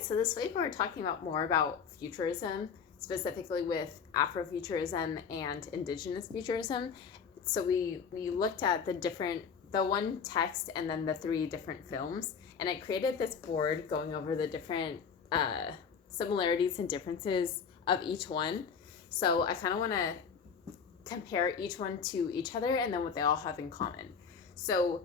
So this week we're talking more about futurism, specifically with Afro-Futurism and Indigenous futurism. So we looked at the one text and then the three different films, and I created this board going over the different similarities and differences of each one. So I kind of want to compare each one to each other and then what they all have in common. So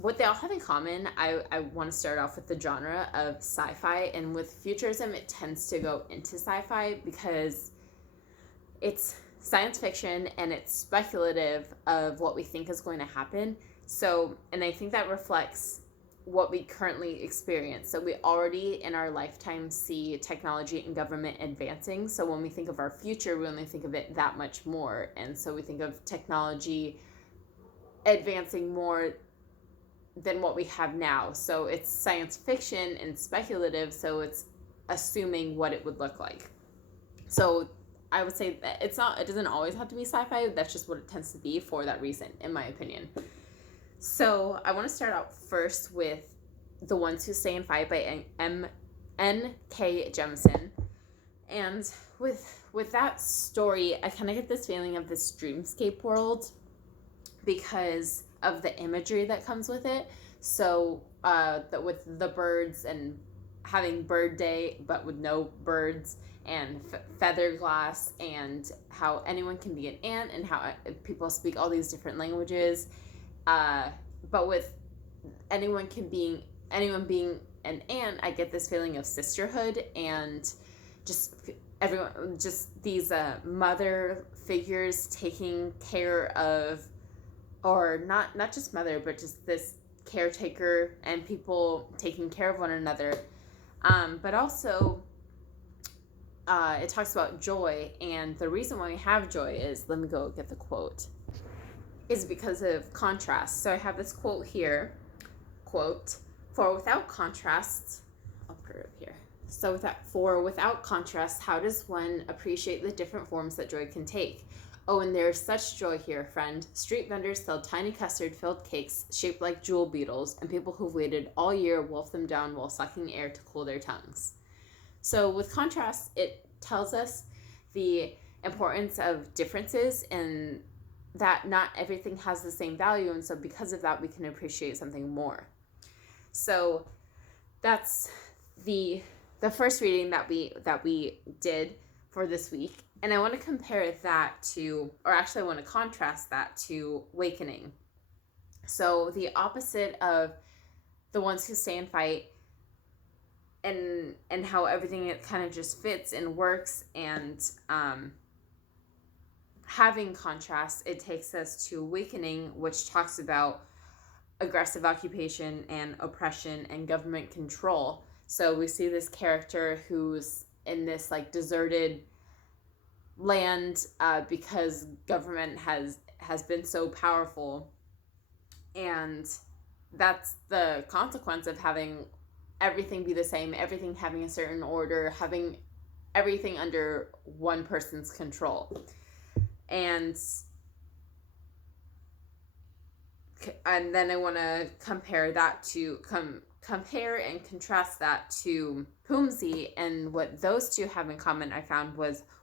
what they all have in common, I want to start off with the genre of sci-fi. And with futurism, it tends to go into sci-fi because it's science fiction and it's speculative of what we think is going to happen. So, and I think that reflects what we currently experience. So we already in our lifetime see technology and government advancing. So when we think of our future, we only think of it that much more. And so we think of technology advancing more than what we have now. So it's science fiction and speculative, so it's assuming what it would look like. So I would say that it doesn't always have to be sci-fi. That's just what it tends to be for that reason, in my opinion. So I want to start out first with The Ones Who Stay in Fight by N.K. Jemisin. And with that story, I kind of get this feeling of this dreamscape world because of the imagery that comes with it. So with the birds and having bird day but with no birds, and feather glass, and how anyone can be an ant, and how people speak all these different languages, but with anyone being an ant, I get this feeling of sisterhood and just everyone, just these mother figures taking care of, or not just mother, but just this caretaker and people taking care of one another. But also, it talks about joy, and the reason why we have joy is, let me go get the quote, is because of contrast. So I have this quote here, quote, "For without contrast," I'll put it up here. So without contrast, how does one appreciate the different forms that joy can take? Oh, and there's such joy here, friend. Street vendors sell tiny custard-filled cakes shaped like jewel beetles, and people who've waited all year wolf them down while sucking air to cool their tongues. So with contrast, it tells us the importance of differences and that not everything has the same value, and so because of that, we can appreciate something more. So that's the first reading that we did for this week. And I want to compare that to, or actually I want to contrast that to Awakening. So the opposite of The Ones Who Stay and Fight, and how everything, it kind of just fits and works, and having contrast, it takes us to Awakening, which talks about aggressive occupation and oppression and government control. So we see this character who's in this like deserted land because government has been so powerful, and that's the consequence of having everything be the same, everything having a certain order, having everything under one person's control. And then I want to compare and contrast that to Pumzi, and what those two have in common, I found,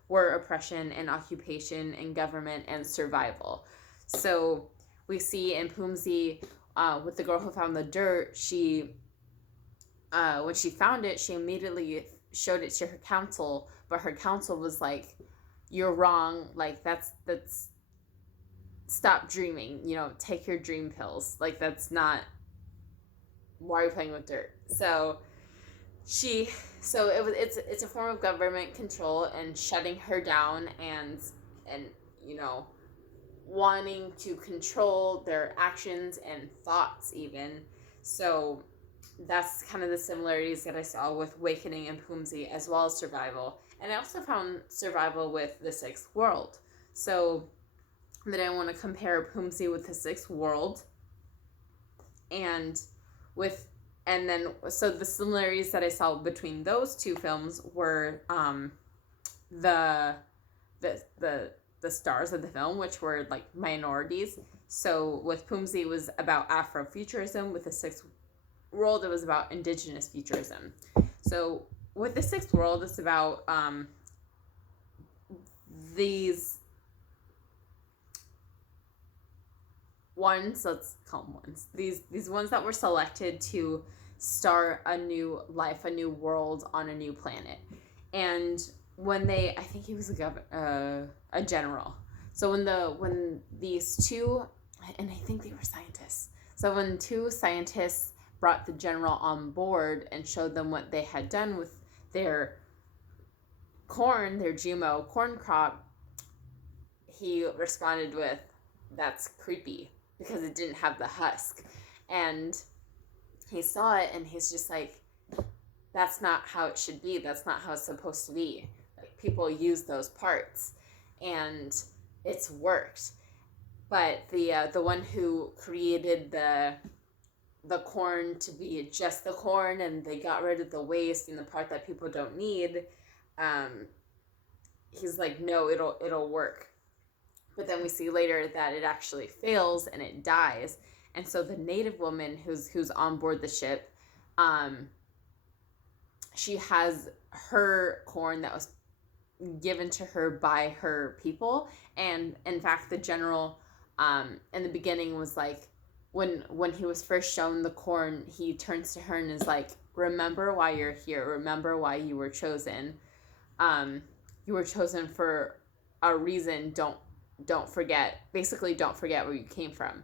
were oppression and occupation and government and survival. So we see in Pumzi, with the girl who found the dirt, when she found it, she immediately showed it to her council, but her council was like, "You're wrong. Like that's stop dreaming. Take your dream pills. Like that's not. Why are you playing with dirt?" So it's a form of government control and shutting her down, and wanting to control their actions and thoughts even. So that's kind of the similarities that I saw with Awakening and Pumzi, as well as survival. And I also found survival with The Sixth World. So then I want to compare Pumzi with The Sixth World, so the similarities that I saw between those two films were the stars of the film, which were like minorities. So with Pumzi, it was about Afro-Futurism. With The Sixth World, it was about Indigenous futurism. So with the sixth world, it's about these ones, let's call them ones, these ones that were selected to start a new life, a new world on a new planet. And when I think he was a general. So when these two, and I think they were scientists. So when two scientists brought the general on board and showed them what they had done with their corn, their GMO corn crop, he responded with, "That's creepy," because it didn't have the husk. And he saw it and he's just like, that's not how it should be. That's not how it's supposed to be. Like, people use those parts and it's worked. But the one who created the corn to be just the corn, and they got rid of the waste and the part that people don't need, he's like, no, it'll work. But then we see later that it actually fails and it dies. And so the native woman who's on board the ship, she has her corn that was given to her by her people. And in fact, the general in the beginning was like, when he was first shown the corn, he turns to her and is like, remember why you're here. Remember why you were chosen. You were chosen for a reason. Don't forget. Basically, don't forget where you came from.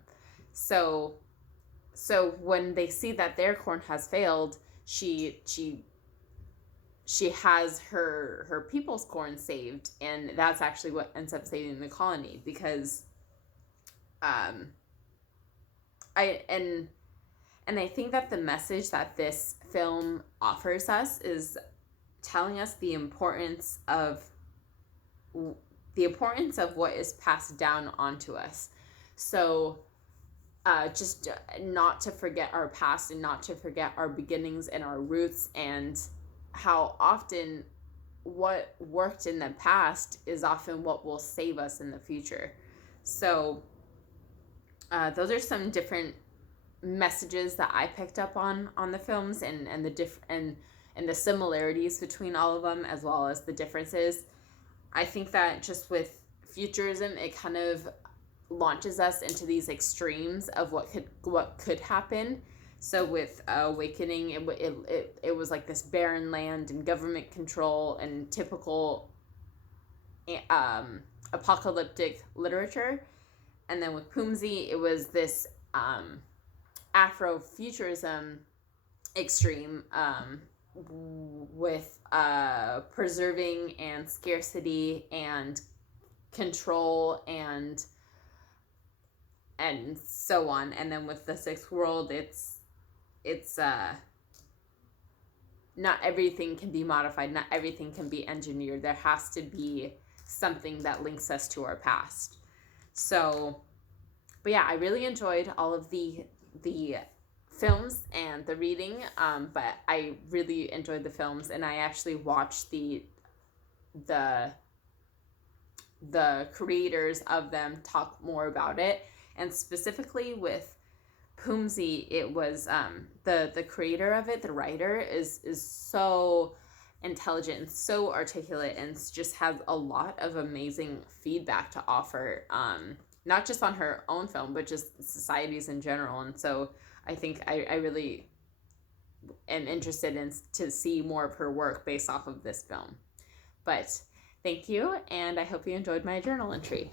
So when they see that their corn has failed, she has her people's corn saved, and that's actually what ends up saving the colony, because I think that the message that this film offers us is telling us the importance of what is passed down onto us. So just not to forget our past and not to forget our beginnings and our roots, and how often what worked in the past is often what will save us in the future. So those are some different messages that I picked up on the films, and the similarities between all of them, as well as the differences. I think that just with futurism, it kind of launches us into these extremes of what could happen. So with Awakening, it was like this barren land and government control and typical apocalyptic literature. And then with Poomsy, it was this Afro-Futurism extreme, with preserving and scarcity and control and so on. And then with the sixth world, it's not everything can be modified, not everything can be engineered. There has to be something that links us to our past. So, but yeah, I really enjoyed all of the films and the reading, but I really enjoyed the films, and I actually watched the creators of them talk more about it. And specifically with Poomsy, it was the creator of it, the writer, is so intelligent and so articulate, and just has a lot of amazing feedback to offer, not just on her own film, but just societies in general. And so I think I really am interested to see more of her work based off of this film. But thank you, and I hope you enjoyed my journal entry.